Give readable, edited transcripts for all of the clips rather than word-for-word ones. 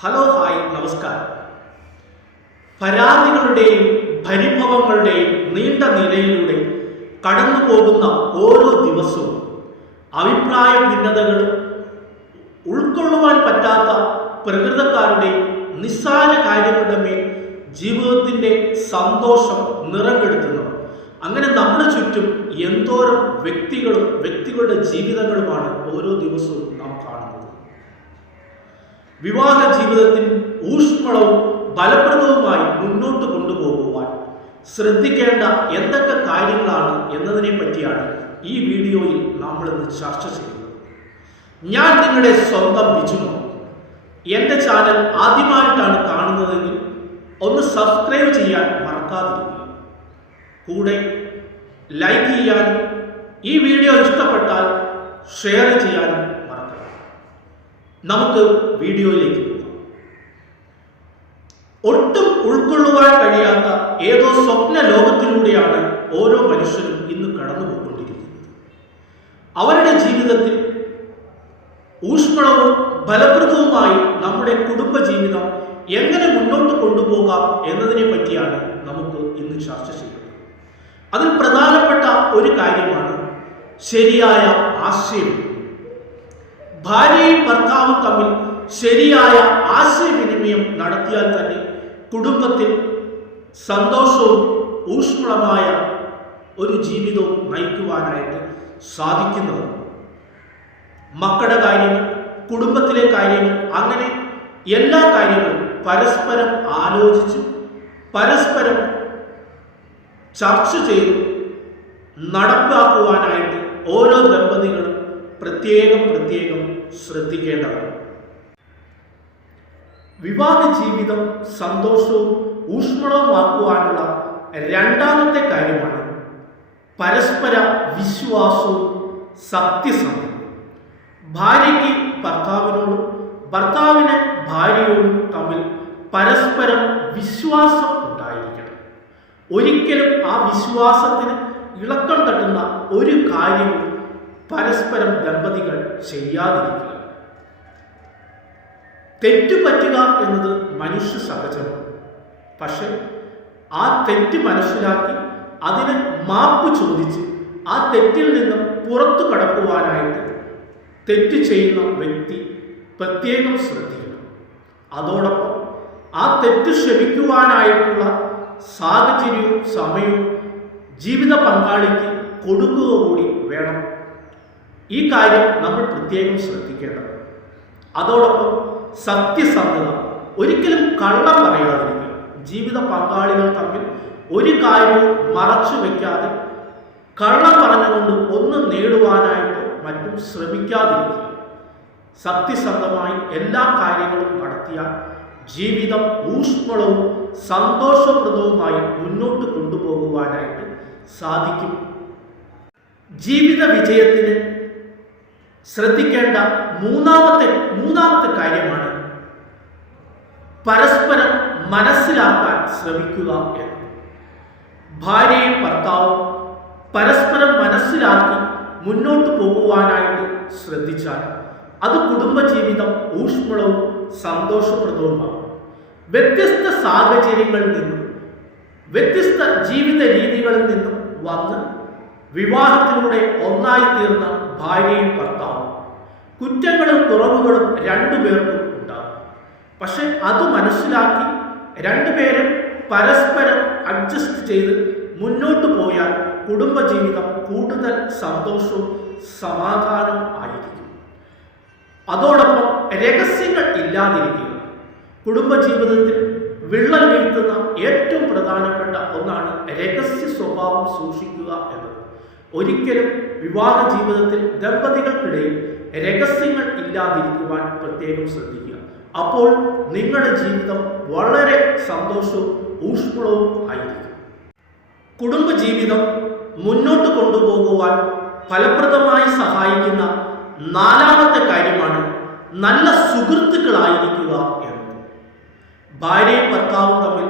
Hello hi നമസ്കാരം. പരാതികളുടെയും പരിഭവങ്ങളുടെയും നീണ്ട നിരയിലൂടെ കടന്നു പോകുന്ന ഓരോ ദിവസവും അഭിപ്രായ ഭിന്നതകളും ഉൾക്കൊള്ളുവാൻ പറ്റാത്ത പ്രകൃതക്കാരുടെയും നിസ്സാര കാര്യങ്ങളുടെ മേൽ ജീവിതത്തിൻ്റെ സന്തോഷം നിറം കെടുത്തുന്നു. അങ്ങനെ നമ്മുടെ ചുറ്റും എന്തോരം വ്യക്തികളുടെ ജീവിതങ്ങളുമാണ് ഓരോ ദിവസവും നാം കാണുന്നത്. വിവാഹ ജീവിതത്തിൽ ഊഷ്മളവും ഫലപ്രദവുമായി മുന്നോട്ട് കൊണ്ടുപോകുവാൻ ശ്രദ്ധിക്കേണ്ട എന്തൊക്കെ കാര്യങ്ങളാണ് എന്നതിനെ പറ്റിയാണ് ഈ വീഡിയോയിൽ നമ്മൾ ഇന്ന് ചർച്ച ചെയ്യുന്നത്. ഞാൻ നിങ്ങളുടെ സ്വന്തം ബിജുമോ. എൻ്റെ ചാനൽ ആദ്യമായിട്ടാണ് കാണുന്നതെങ്കിൽ ഒന്ന് സബ്സ്ക്രൈബ് ചെയ്യാൻ മറക്കാതിരിക്കുക. കൂടെ ലൈക്ക് ചെയ്യാനും ഈ വീഡിയോ ഇഷ്ടപ്പെട്ടാൽ ഷെയർ ചെയ്യാനും മറക്കണം. നമുക്ക് വീഡിയോയിലേക്ക് പോകാം. ഒട്ടും ഉൾക്കൊള്ളുവാൻ കഴിയാത്ത ഏതോ സ്വപ്ന ലോകത്തിലൂടെയാണ് ഓരോ മനുഷ്യരും ഇന്ന് കടന്നുപോയിക്കൊണ്ടിരിക്കുന്നത്. അവരുടെ ജീവിതത്തിൽ ഊഷ്മളവും ഫലപ്രദവുമായി നമ്മുടെ കുടുംബജീവിതം എങ്ങനെ മുന്നോട്ട് കൊണ്ടുപോകാം എന്നതിനെ പറ്റിയാണ് നമുക്ക് ഇന്ന് ചർച്ച ചെയ്യുന്നത്. അതിൽ പ്രധാനപ്പെട്ട ഒരു കാര്യമാണ് ശരിയായ ആശയവിനിമയം. ഭാര്യയും ഭർത്താവും തമ്മിൽ ശരിയായ ആശയവിനിമയം നടത്തിയാൽ തന്നെ കുടുംബത്തിൽ സന്തോഷവും ഊഷ്മളമായ ഒരു ജീവിതവും നയിക്കുവാനായിട്ട് സാധിക്കുന്നതാണ്. മക്കളുടെ കാര്യങ്ങൾ, കുടുംബത്തിലെ കാര്യങ്ങൾ, അങ്ങനെ എല്ലാ കാര്യങ്ങളും പരസ്പരം ആലോചിച്ച് പരസ്പരം ചർച്ച ചെയ്ത് നടപ്പാക്കുവാനായിട്ട് ഓരോ ദമ്പതികളും പ്രത്യേകം ശ്രദ്ധിക്കേണ്ടതാണ്. വിവാഹ ജീവിതം സന്തോഷവും ഊഷ്മളവുമാക്കുവാനുള്ള രണ്ടാമത്തെ കാര്യമാണ് പരസ്പര വിശ്വാസവും സത്യസന്ധതയും. ഭാര്യയ്ക്ക് ഭർത്താവിനോടും ഭർത്താവിന് ഭാര്യയോടും തമ്മിൽ പരസ്പരം വിശ്വാസം ഉണ്ടായിരിക്കണം. ഒരിക്കലും ആ വിശ്വാസത്തിന് ഇളക്കം തട്ടുന്ന ഒരു കാര്യവും പരസ്പരം ദമ്പതികൾ ചെയ്യാതിരിക്കുക. തെറ്റുപറ്റുക എന്നത് മനുഷ്യ സഹജമാണ്. പക്ഷെ ആ തെറ്റ് മനസ്സിലാക്കി അതിന് മാപ്പ് ചോദിച്ച് ആ തെറ്റിൽ നിന്നും പുറത്തു കടക്കുവാനായിട്ട് തെറ്റ് ചെയ്യുന്ന വ്യക്തി പ്രത്യേകം ശ്രദ്ധിക്കണം. അതോടൊപ്പം ആ തെറ്റ് ക്ഷമിക്കുവാനായിട്ടുള്ള സാഹചര്യവും സമയവും ജീവിത പങ്കാളിക്ക് കൊടുക്കുക കൂടി വേണം. ഈ കാര്യം നമ്മൾ പ്രത്യേകം ശ്രദ്ധിക്കേണ്ടത്. അതോടൊപ്പം സത്യസന്ധത, ഒരിക്കലും കള്ളം പറയാതിരിക്കുക. ജീവിത പങ്കാളികൾ തമ്മിൽ ഒരു കാര്യവും മറച്ചു വയ്ക്കാതെ കള്ളം പറഞ്ഞുകൊണ്ട് ഒന്നും നേടുവാനായിട്ട് മറ്റും ശ്രമിക്കാതിരിക്കുക. സത്യസന്ധമായി എല്ലാ കാര്യങ്ങളും നടത്തിയാൽ ജീവിതം ഊഷ്മളവും സന്തോഷപ്രദവുമായി മുന്നോട്ട് കൊണ്ടുപോകുവാനായിട്ട് സാധിക്കും. ജീവിത വിജയത്തിന് ശ്രദ്ധിക്കേണ്ട മൂന്നാമത്തെ കാര്യമാണ് പരസ്പരം മനസ്സിലാക്കാൻ ശ്രമിക്കുക എന്ന്. ഭാര്യയും ഭർത്താവും പരസ്പരം മനസ്സിലാക്കി മുന്നോട്ട് പോകുവാനായിട്ട് ശ്രദ്ധിച്ചാൽ അത് കുടുംബജീവിതം ഊഷ്മളവും സന്തോഷപ്രദവുമാകും. വ്യത്യസ്ത സാഹചര്യങ്ങളിൽ നിന്നും വ്യത്യസ്ത ജീവിത രീതികളിൽ നിന്നും വന്ന് വിവാഹത്തിലൂടെ ഒന്നായി തീർന്ന ഭാര്യയും ഭർത്താവും കുറ്റങ്ങളും കുറവുകളും രണ്ടുപേർക്കും ഉണ്ടാകും. പക്ഷെ അത് മനസ്സിലാക്കി രണ്ടുപേരും പരസ്പരം അഡ്ജസ്റ്റ് ചെയ്ത് മുന്നോട്ട് പോയാൽ കുടുംബജീവിതം കൂടുതൽ സന്തോഷവും സമാധാനവും ആയിരിക്കും. അതോടൊപ്പം രഹസ്യങ്ങൾ ഇല്ലാതിരിക്കുക. കുടുംബജീവിതത്തിൽ വിള്ളൽ വീഴ്ത്തുന്ന ഏറ്റവും പ്രധാനപ്പെട്ട ഒന്നാണ് രഹസ്യ സ്വഭാവം സൂക്ഷിക്കുക എന്നത്. ഒരിക്കലും വിവാഹ ജീവിതത്തിൽ ദമ്പതികൾക്കിടയിൽ രഹസ്യങ്ങൾ ഇല്ലാതിരിക്കുവാൻ പ്രത്യേകം ശ്രദ്ധിക്കുക. അപ്പോൾ നിങ്ങളുടെ ജീവിതം വളരെ സന്തോഷവും ഊഷ്മളവും ആയിരിക്കും. കുടുംബജീവിതം മുന്നോട്ട് കൊണ്ടുപോകുവാൻ ഫലപ്രദമായി സഹായിക്കുന്ന നാലാമത്തെ കാര്യമാണ് നല്ല സുഹൃത്തുക്കളായിരിക്കുക എന്നത്. ഭാര്യയും ഭർത്താവും തമ്മിൽ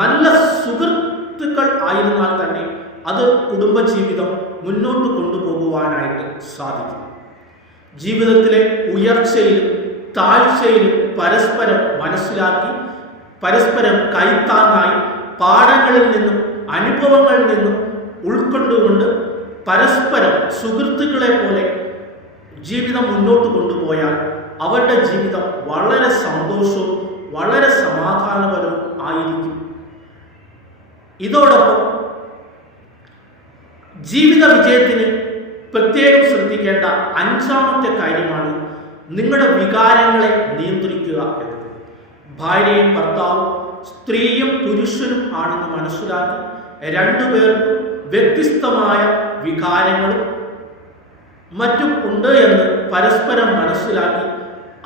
നല്ല സുഹൃത്തുക്കൾ ആയിരുന്നാൽ തന്നെ അത് കുടുംബജീവിതം മുന്നോട്ട് കൊണ്ടുപോകുവാനായിട്ട് സാധിക്കും. ജീവിതത്തിലെ ഉയർച്ചയിലും താഴ്ചയിലും പരസ്പരം മനസ്സിലാക്കി, പരസ്പരം കൈത്താങ്ങായി, പാഠങ്ങളിൽ നിന്നും അനുഭവങ്ങളിൽ നിന്നും ഉൾക്കൊണ്ടുകൊണ്ട് പരസ്പരം സുഹൃത്തുക്കളെ പോലെ ജീവിതം മുന്നോട്ട് കൊണ്ടുപോയാൽ അവരുടെ ജീവിതം വളരെ സന്തോഷവും വളരെ സമാധാനപരവും ആയിരിക്കും. ഇതോടൊപ്പം ജീവിത വിജയത്തിന് പ്രത്യേകം ശ്രദ്ധിക്കേണ്ട അഞ്ചാമത്തെ കാര്യമാണ് നിങ്ങളുടെ വികാരങ്ങളെ നിയന്ത്രിക്കുക എന്നത്. ഭാര്യയും ഭർത്താവും സ്ത്രീയും പുരുഷനും ആണെന്ന് മനസ്സിലാക്കി രണ്ടുപേർക്കും വ്യത്യസ്തമായ വികാരങ്ങളും മറ്റും ഉണ്ട് എന്ന് പരസ്പരം മനസ്സിലാക്കി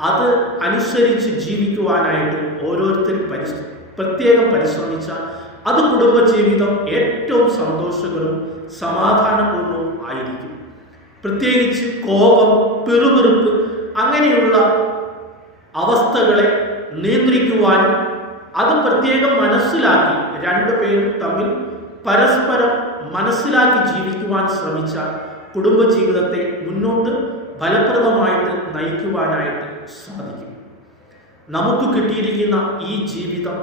അത് അനുസരിച്ച് ജീവിക്കുവാനായിട്ട് ഓരോരുത്തരും പ്രത്യേകം പരിശ്രമിച്ചാൽ അത് കുടുംബജീവിതം ഏറ്റവും സന്തോഷകരവും സമാധാനപൂർണവും ആയിരിക്കും. പ്രത്യേകിച്ച് കോപം, പിറുപിറുപ്പ് അങ്ങനെയുള്ള അവസ്ഥകളെ നിയന്ത്രിക്കുവാനും അത് പ്രത്യേകം മനസ്സിലാക്കി രണ്ടുപേരും തമ്മിൽ പരസ്പരം മനസ്സിലാക്കി ജീവിക്കുവാൻ ശ്രമിച്ചാൽ കുടുംബജീവിതത്തെ മുന്നോട്ട് ഫലപ്രദമായിട്ട് നയിക്കുവാനായിട്ട് സാധിക്കും. നമുക്ക് കിട്ടിയിരിക്കുന്ന ഈ ജീവിതം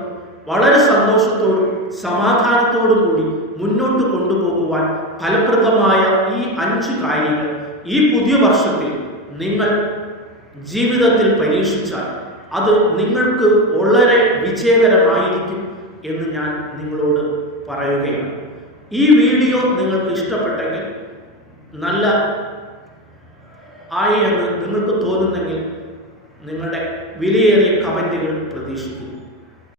വളരെ സന്തോഷത്തോടും സമാധാനത്തോടും കൂടി മുന്നോട്ട് കൊണ്ടുപോകുവാൻ ഫലപ്രദമായ ഈ 5 കാര്യങ്ങൾ ഈ പുതിയ വർഷത്തിൽ നിങ്ങൾ ജീവിതത്തിൽ പരീക്ഷിച്ചാൽ അത് നിങ്ങൾക്ക് വളരെ വിജയകരമായിരിക്കും എന്ന് ഞാൻ നിങ്ങളോട് പറയുകയാണ്. ഈ വീഡിയോ നിങ്ങൾക്ക് ഇഷ്ടപ്പെട്ടെങ്കിൽ, നല്ല ആയി എന്ന് നിങ്ങൾക്ക് തോന്നുന്നെങ്കിൽ നിങ്ങളുടെ വിലയേറിയ കമൻറ്റുകൾ പ്രതീക്ഷിക്കുന്നു.